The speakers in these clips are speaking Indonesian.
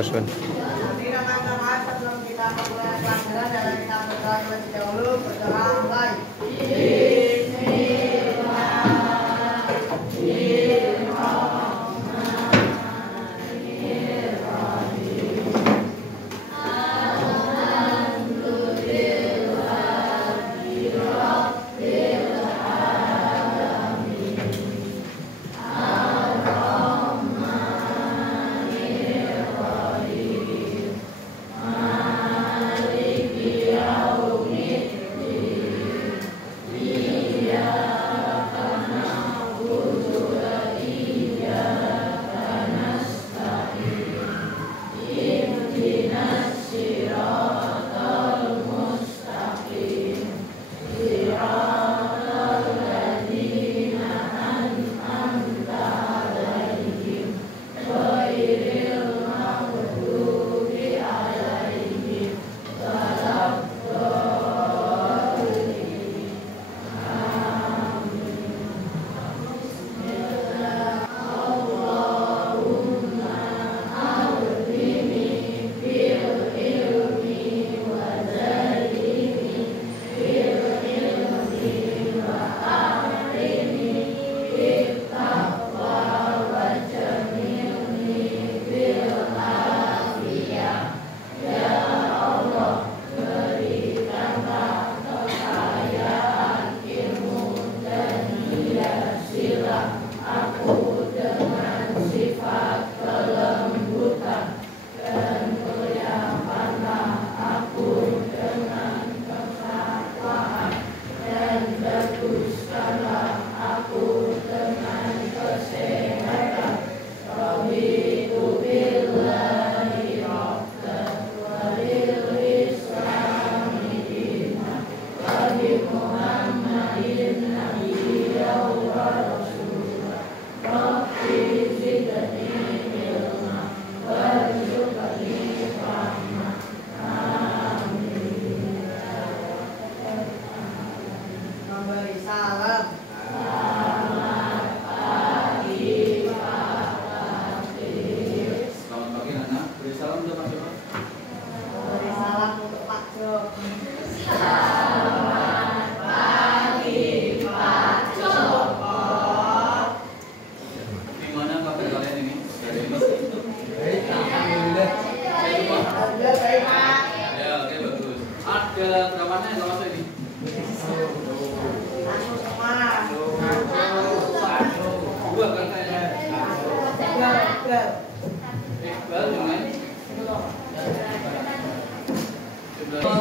Matur suwun. Sebelum kita memulai pelajaran dari kita berdoa terlebih dahulu. Berdoa mulai.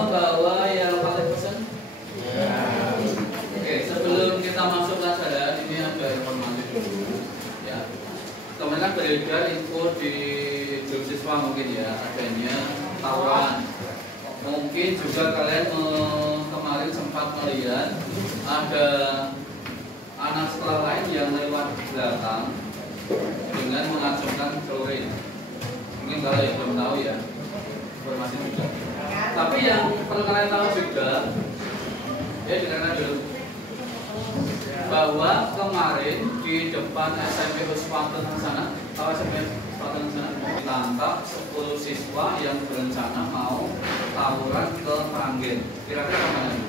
Bahwa yang paling pesen. Oke, sebelum kita masuk pelajaran ini ada informasi dulu. Ya, kemarin kan beredar info di grup siswa mungkin ya adanya tawaran. Mungkin juga kalian kemarin sempat melihat ada anak sekolah lain yang lewat belakang dengan mengacungkan celurit. Mungkin kalau yang belum tahu ya informasi juga. Tapi yang perlu kalian tahu juga, ya dengarkan dulu, bahwa kemarin di depan SMP Uswatun sana, tahu SMP Uswatun sana, ditangkap 10 siswa yang berencana mau tawuran ke Meranggen. Kira-kira kemana?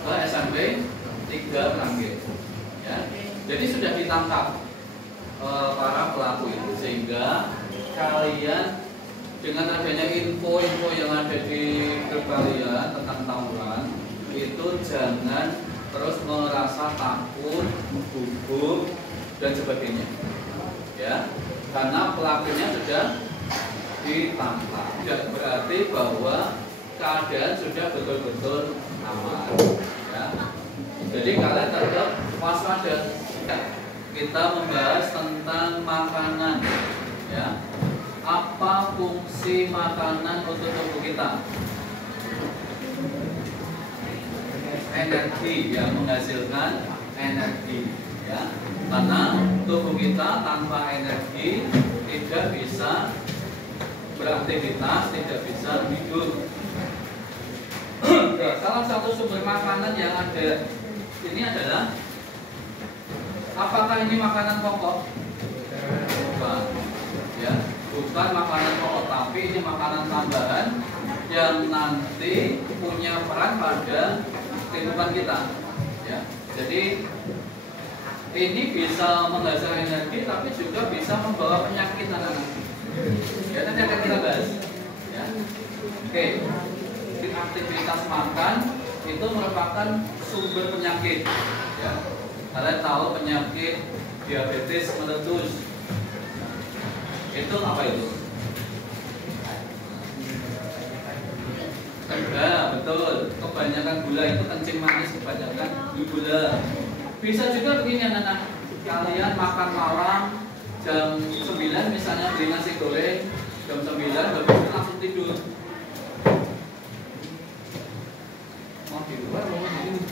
Ke SMP 3 Meranggen. Ya, jadi sudah ditangkap para pelaku itu, sehingga kalian dengan adanya info-info yang ada di grup kalian tentang tawuran itu jangan terus merasa takut, gugup dan sebagainya, ya, karena pelakunya sudah ditangkap. Tidak berarti bahwa keadaan sudah betul-betul aman, ya. Jadi kalian tetap waspada. Kita membahas tentang makanan, ya. Apa fungsi makanan untuk tubuh kita? Energi, yang menghasilkan energi, ya. Karena tubuh kita tanpa energi tidak bisa beraktivitas, tidak bisa hidup. Salah satu sumber makanan yang ada ini adalah, apakah ini makanan pokok? Bukan, ya. bukan makanan pokok, tapi ini makanan tambahan yang nanti punya peran pada kehidupan kita. Ya, jadi ini bisa menghasilkan energi, tapi juga bisa membawa penyakit anak-anak. Ya, nanti akan kita bahas. Ya. Oke, aktivitas makan itu merupakan sumber penyakit. Ya. Kalian tahu penyakit diabetes meletus itu apa itu? Ya, betul. Kebanyakan gula itu kencing manis, kebanyakan gula. Bisa juga begini anak-anak, kalian makan malam jam 9 misalnya beli nasi goreng jam 9 habis itu langsung tidur. Mau di luar mau di sini.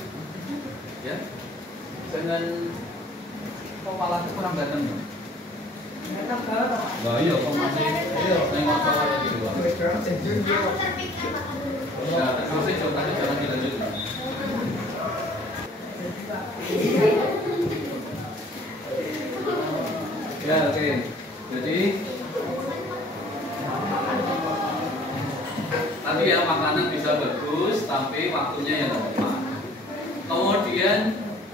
Ya. Dengan kepala kurang ganteng. Lah iya kok masih nengok kepala di luar. Ya, masih jauh tadi jangan dilanjutkan. Ya, oke. Jadi tadi ya makanan bisa bagus, tapi waktunya yang tepat. Kemudian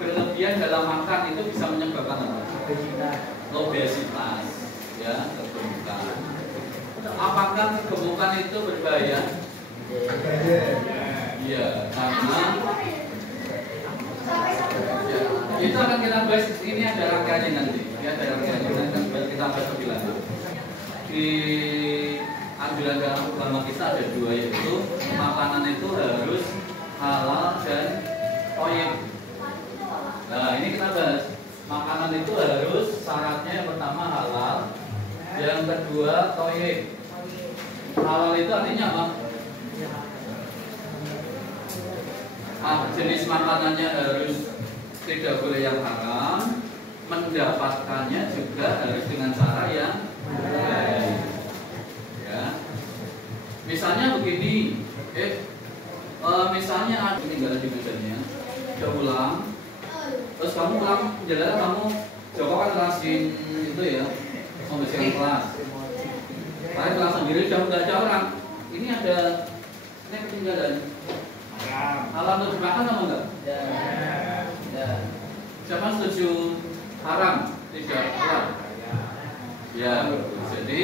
berlebihan dalam makan itu bisa menyebabkan apa? Obesitas, ya, kegemukan. Apakah kegemukan itu berbahaya? Iya, karena ya, itu akan kita bahas. Ini ada rangkaiannya nanti. Ya, ada rangkaiannya nanti kita bahas lebih lanjut. Di anjuran dalam agama kita ada dua, yaitu makanan itu harus halal dan thayyib. Nah, ini kita bahas. Makanan itu harus syaratnya yang pertama halal, yang kedua thayyib. Halal itu artinya apa? Jenis makanannya harus tidak boleh yang haram, mendapatkannya juga harus dengan cara yang baik. Ya. Misalnya begini, misalnya ada ketinggalan di mejanya, udah pulang, terus kamu pulang jalan kamu Joko kan kelasin itu ya, membersihkan kelas. Kalian kelas sendiri udah ada orang, ini ada ini ketinggalan. Halal untuk dimakan apa enggak? Ya. Siapa setuju haram? Tidak halal. Ya. Jadi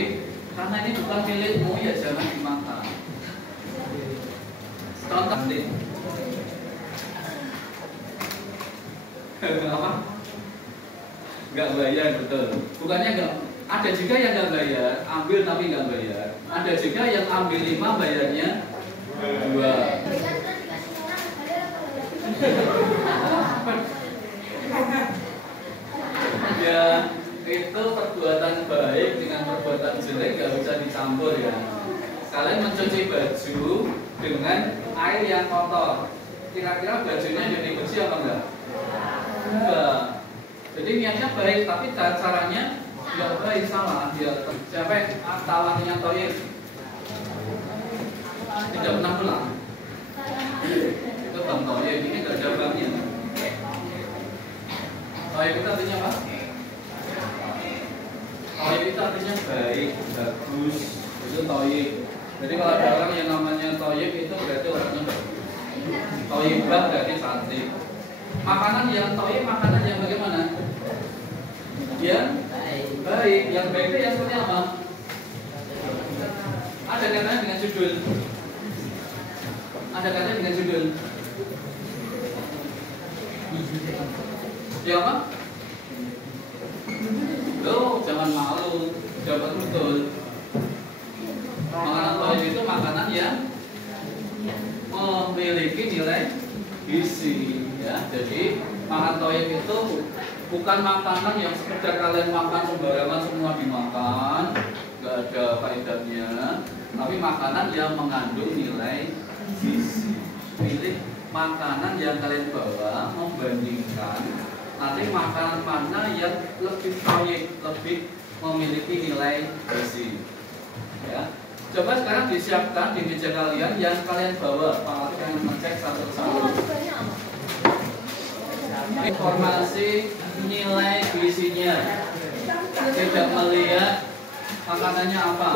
karena ini bukan milikmu ya jangan dimakan. Contoh nih. Apa? Enggak bayar, betul. Bukannya enggak. Ada juga yang enggak bayar, ambil tapi enggak bayar. Ada juga yang ambil 5 bayarnya 2. Ya, itu perbuatan baik dengan perbuatan jelek gak bisa dicampur ya. Kalian mencuci baju dengan air yang kotor, kira-kira bajunya jadi bersih apa enggak? Enggak. Jadi niatnya baik, tapi caranya enggak baik, salah. Dia siapa yang tawannya thayyib? Tidak pernah pulang. Itu bang thayyib, ini enggak ada banknya. Thayyib itu artinya apa? Thayyib itu artinya baik, bagus. Itu thayyib. Jadi kalau ada orang yang namanya thayyib itu berarti orangnya bagus. Thayyibah berarti cantik. Makanan yang thayyib, makanan yang bagaimana? Yang baik. Yang baik itu yang seperti apa? Ada katanya dengan judul. Ada katanya dengan judul. Ya apa? Loh, jangan malu, jawab betul. Makanan thayyib itu makanan yang memiliki nilai gizi, ya. Jadi makanan thayyib itu bukan makanan yang sekedar kalian makan sembarangan semua dimakan, nggak ada faedahnya, tapi makanan yang mengandung nilai gizi. Pilih makanan yang kalian bawa, membandingkan nanti makanan mana yang lebih thayyib, lebih memiliki nilai gizi. Ya. Coba sekarang disiapkan di meja kalian yang kalian bawa, Pak Latif yang mengecek satu-satu. Informasi nilai gizinya, tidak melihat makanannya apa.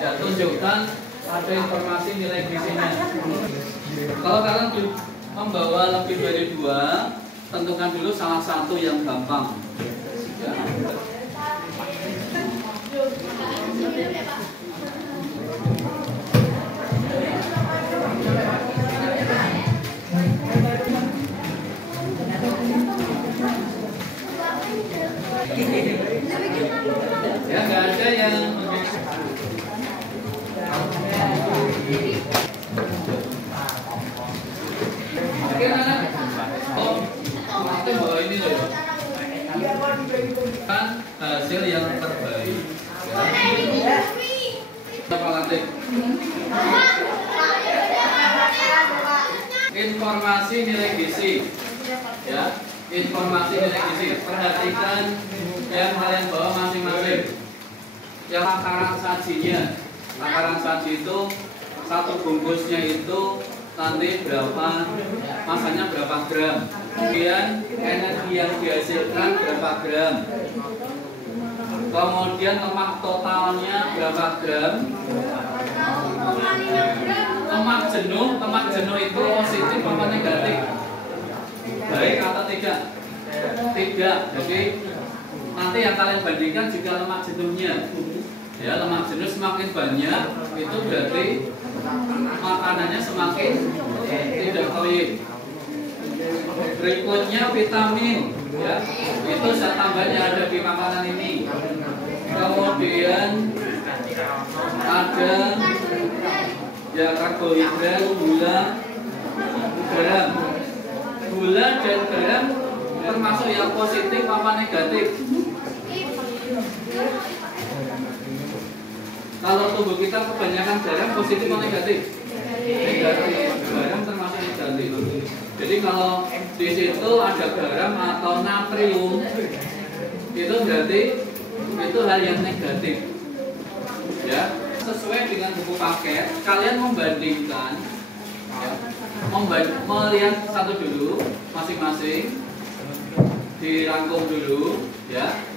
Ya, tunjukkan ada informasi nilai gizinya. Kalau kalian membawa lebih dari 2, tentukan dulu salah satu yang gampang. Ya. Ya, nggak ada yang nanti bawa ini loh, kan hasil yang terbaik. Apa nanti? Informasi nilai gizi, ya. Informasi nilai gizi. Perhatikan yang kalian bawa masing-masing. Yang takaran sajinya. Takaran saji itu satu bungkusnya itu nanti berapa, masanya berapa gram, kemudian energi yang dihasilkan berapa gram, kemudian lemak totalnya berapa gram, lemak jenuh itu positif atau negatif, baik atau tidak, jadi nanti yang kalian bandingkan juga lemak jenuhnya. Ya, lemak jenuh semakin banyak itu berarti makanannya semakin tidak clean. Berikutnya vitamin, ya, itu zat tambahan yang ada di makanan ini. Kemudian ada ya karbohidrat, gula dan garam termasuk yang positif apa negatif. Kalau tubuh kita kebanyakan garam, positif atau negatif? Negatif. Garam termasuk negatif. Jadi kalau di situ ada garam atau natrium, itu berarti itu hal yang negatif. Ya, sesuai dengan buku paket, kalian membandingkan, ya, melihat satu dulu, masing-masing, dirangkum dulu, ya.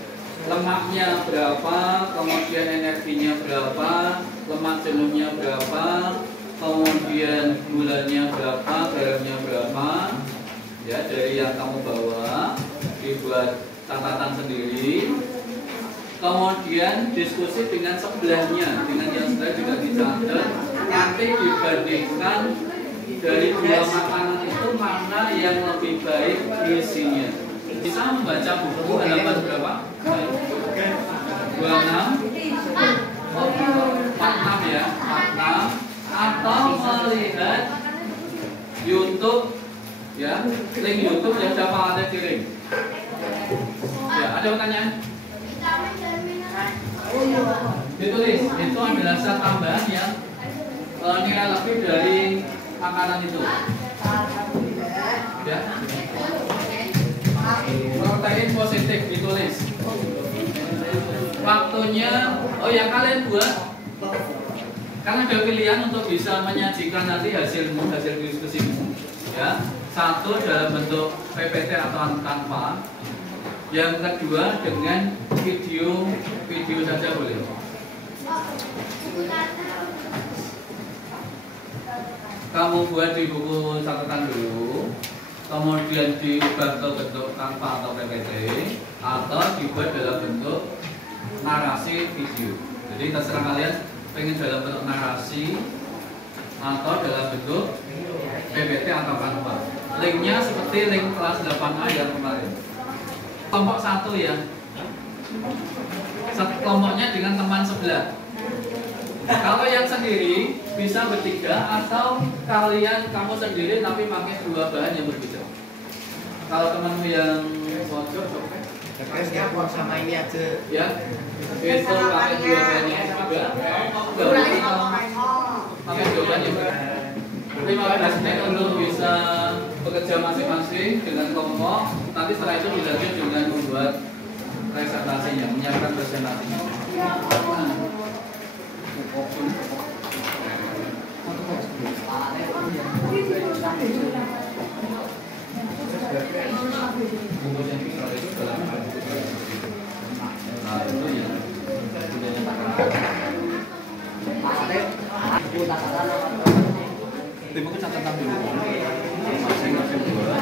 Lemaknya berapa, kemudian energinya berapa, lemak jenuhnya berapa, kemudian gulanya berapa, garamnya berapa, ya, dari yang kamu bawa dibuat catatan sendiri. Kemudian diskusi dengan sebelahnya, dengan yang sebelah juga dicatat, nanti dibandingkan dari 2 makanan itu mana yang lebih baik gizinya. Bisa membaca buku halaman berapa? 26, 46 ya, 46, atau melihat YouTube, ya, link YouTube yang siapa ada kirim. Ya, ada pertanyaan? Ditulis, itu adalah zat tambahan yang nilai lebih dari makanan itu. Ya. Protein positif ditulis. Waktunya, oh ya kalian buat, karena ada pilihan untuk bisa menyajikan nanti hasil diskusimu. Ya, satu dalam bentuk PPT atau Canva, yang kedua dengan video saja boleh. Kamu buat di buku catatan dulu, kemudian diubah ke bentuk Canva atau PPT, atau dibuat dalam bentuk narasi video. Jadi terserah kalian pengen dalam bentuk narasi atau dalam bentuk PPT atau Canva. Linknya seperti link kelas 8A yang kemarin. Kelompok 1 ya. Kelompoknya dengan teman sebelah. Kalau yang sendiri bisa bertiga, atau kamu sendiri tapi pakai 2 bahan yang berbeda. Kalau temanmu yang pojok, Terusnya buat sama ini aja. ya, itu pakai 2 bahan yang berbeda. Pakai 2 bahan yang berbeda. 15 menit untuk bisa bekerja masing-masing dengan kelompok. Nanti setelah itu dilanjut dengan membuat presentasinya, menyiapkan presentasinya. Bungkus yang besar itu dalam nah itu ya Tim aku catatan dulu. Masing-masing dua.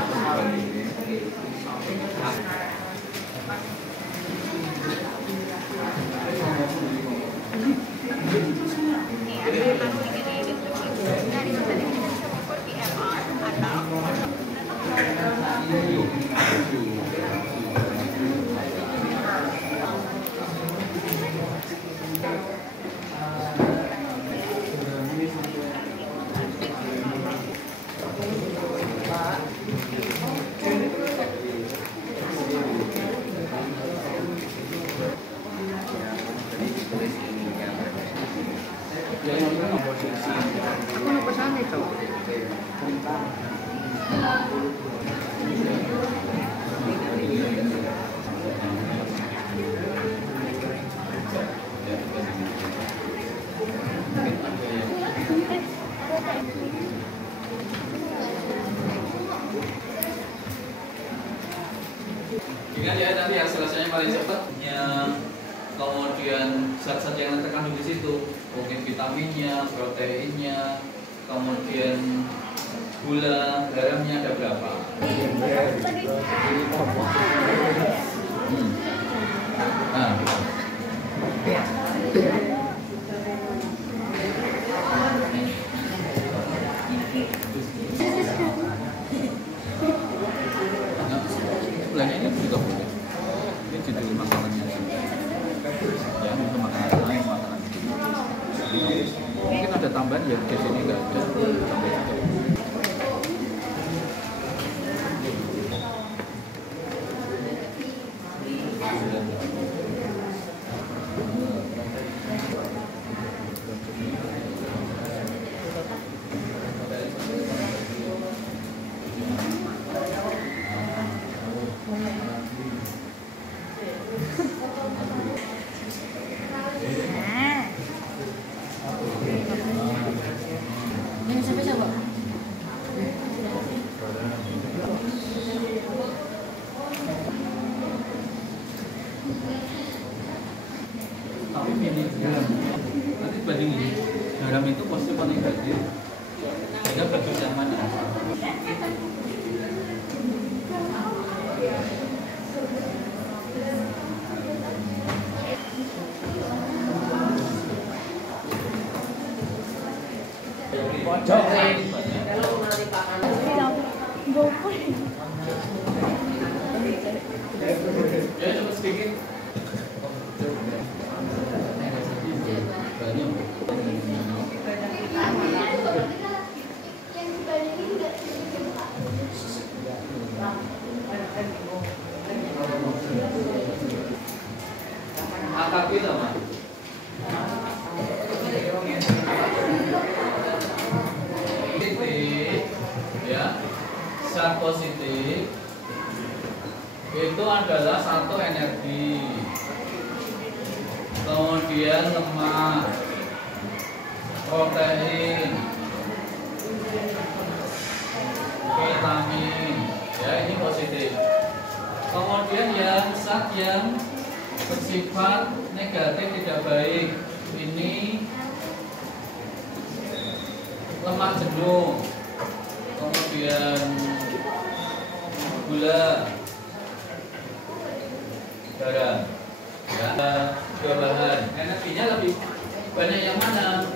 Aku mau pesan itu. Ingat ya nanti yang selesainya paling cepatnya, kemudian zat-zat yang terkandung di situ, mungkin vitaminnya, proteinnya, kemudian gula, garamnya ada berapa? Nah, sebenarnya ini juga boleh. Ini judul makanannya. Ya, itu makanan lain, makanan ini. Mungkin ada tambahan ya di sini nggak ada. Sampai situ. Ini sampai coba. Tapi ini nanti bandingin garam itu positif atau negatif, sehingga bagus yang mana? Pojok ini. Ya cuma sedikit. Angka kita mah. Positif, ya, zat positif itu adalah satu energi, kemudian lemak, protein, vitamin, ya ini positif. Kemudian yang zat yang bersifat negatif tidak baik ini lemak jenuh, kemudian gula, garam, ya, dua bahan. Energinya lebih banyak yang mana?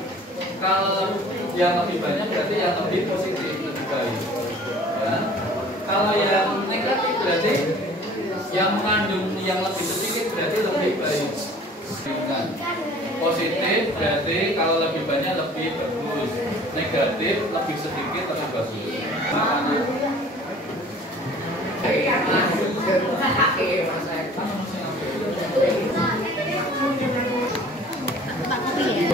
Kalau yang lebih banyak berarti yang lebih positif, lebih baik. Ya. Kalau yang negatif berarti yang mengandung yang lebih sedikit berarti lebih baik. Positif berarti kalau lebih banyak lebih bagus. Negatif lebih sedikit lebih bagus. Tak kopi ya.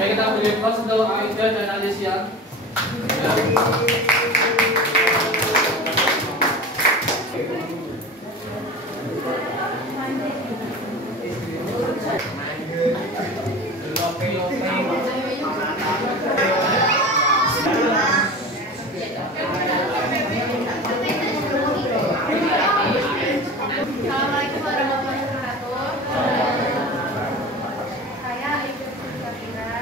Ya kita beri kelas untuk Aida dan Alicia. Ya. Assalamualaikum warahmatullahi wabarakatuh. Saya Ibu Safira.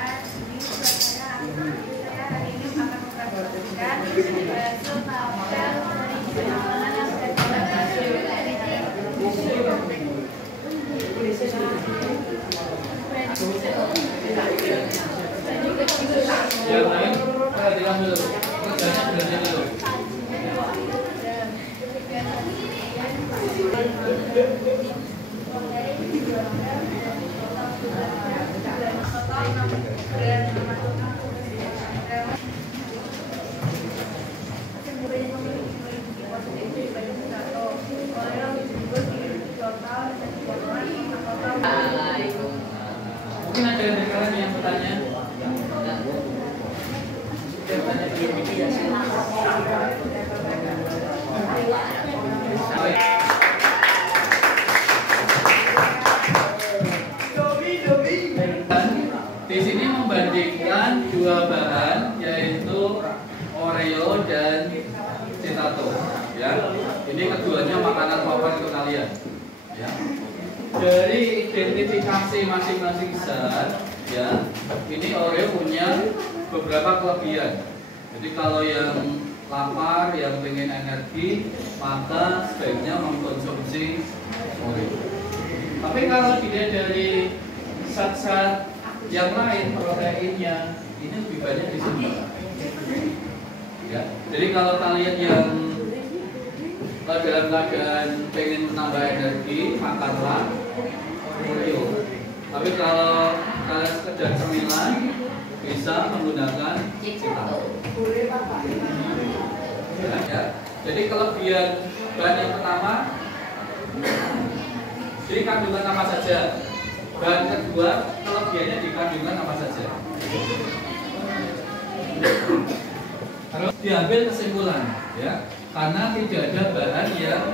Ini saya hari ini akan mempresentasikan bakso tabel makanan yang sudah Yang lain perhatikan dulu, kerjanya belajar dulu. Mungkin ada dari kalian yang bertanya? Bertanya belum gitu ya? Di sini membandingkan dua bahan, yaitu Oreo dan Citato. Ya, ini keduanya makanan favorit untuk kalian. Ya. Dari identifikasi masing-masing zat, ya, ini Oreo punya beberapa kelebihan. Jadi kalau yang lapar, yang pengen energi, maka sebaiknya mengkonsumsi Oreo. Tapi kalau dilihat dari zat-zat yang lain, proteinnya ini lebih banyak di sini. Ya, jadi kalau kalian yang dalam keadaan pengen menambah energi, makanlah Oreo. Tapi kalau kalian sekedar cemilan, bisa menggunakan Citato. Ya. Jadi kelebihan bahan yang pertama, jadi kandungan apa saja. Bahan kedua, kelebihannya di kandungan apa saja. Harus diambil kesimpulan, ya. Karena tidak ada bahan yang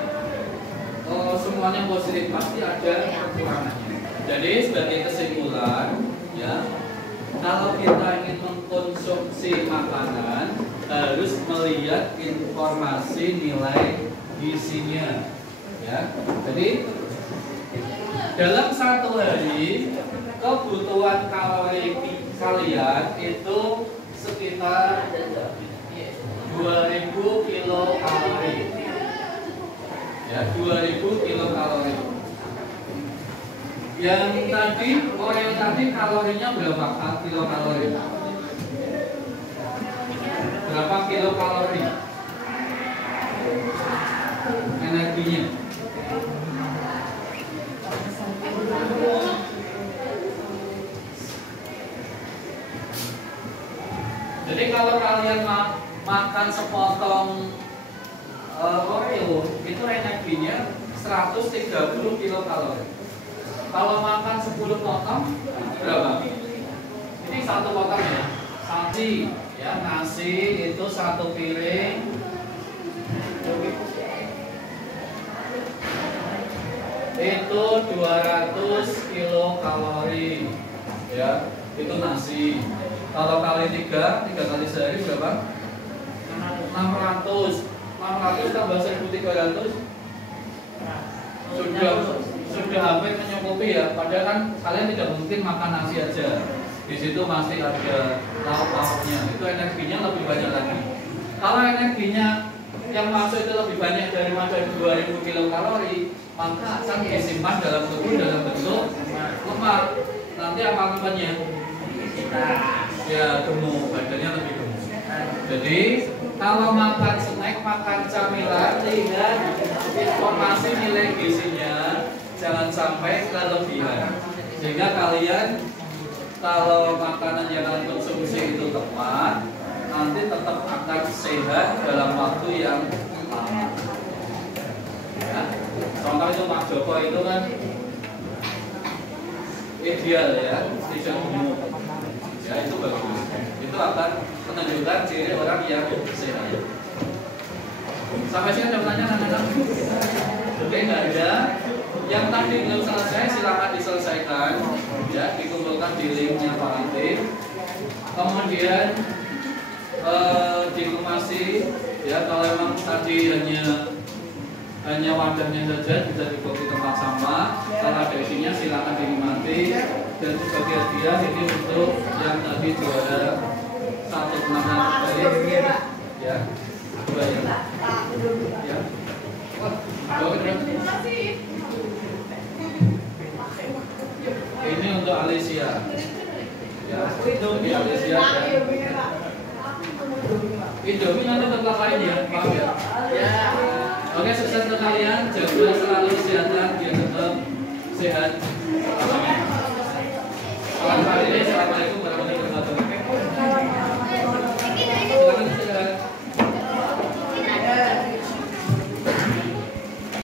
semuanya positif, pasti ada kekurangannya. Jadi sebagai kesimpulan, ya, kalau kita ingin mengkonsumsi makanan harus melihat informasi nilai gizinya, ya. Jadi dalam satu hari kebutuhan kalori kalian itu sekitar 2000 kilokalori. Ya, 2000 kilokalori. Yang tadi Oreo tadi kalorinya berapa kilokalori? Berapa kilokalori? Energinya. Jadi kalau kalian makan sepotong Oreo, itu energinya 130 kilokalori. Kalau makan 10 potong berapa? Ini satu potong ya. Nasi, ya, nasi itu satu piring. Itu 200 kilokalori. Ya, itu nasi. Kalau kali 3 kali sehari berapa? 600 tambah 1300 sudah hampir mencukupi ya. Padahal kan kalian tidak mungkin makan nasi aja. Di situ masih ada lauk-lauknya. Itu energinya lebih banyak lagi. Kalau energinya yang masuk itu lebih banyak daripada 2000 kilokalori, maka akan disimpan dalam tubuh dalam bentuk lemak. Nanti apa akibatnya? Ya, gemuk, badannya lebih gemuk. Jadi kalau makan snack, makan camilan, lihat informasi nilai gizinya, jangan sampai kelebihan. Sehingga kalian kalau makanan yang kalian konsumsi itu tepat, nanti tetap akan sehat dalam waktu yang lama. Ya. Contoh itu Pak Joko itu kan ideal ya, tidak gemuk. Ya, itu bagus. Itu akan menunjukkan ciri orang yang sehat. Sampai sini ada pertanyaan anak-anak? Oke, nggak ada. Yang tadi belum selesai silakan diselesaikan. Ya, dikumpulkan. masukkan di linknya Pak Antip. Kemudian dikemasi ya, kalau memang tadi hanya wadahnya saja bisa dibawa ke tempat sampah. Kalau ada isinya silakan dinikmati. Dan sebagai hadiah ini untuk yang tadi juara satu penanganan baik ya, dua ya. Ini untuk Alicia ya, ini Alicia ya. Indomie nanti tetap lain ya, paham ya? Ya. Oke, sukses untuk kalian, jaga selalu kesehatan biar tetap sehat. Amin. Selamat hari ini, selamat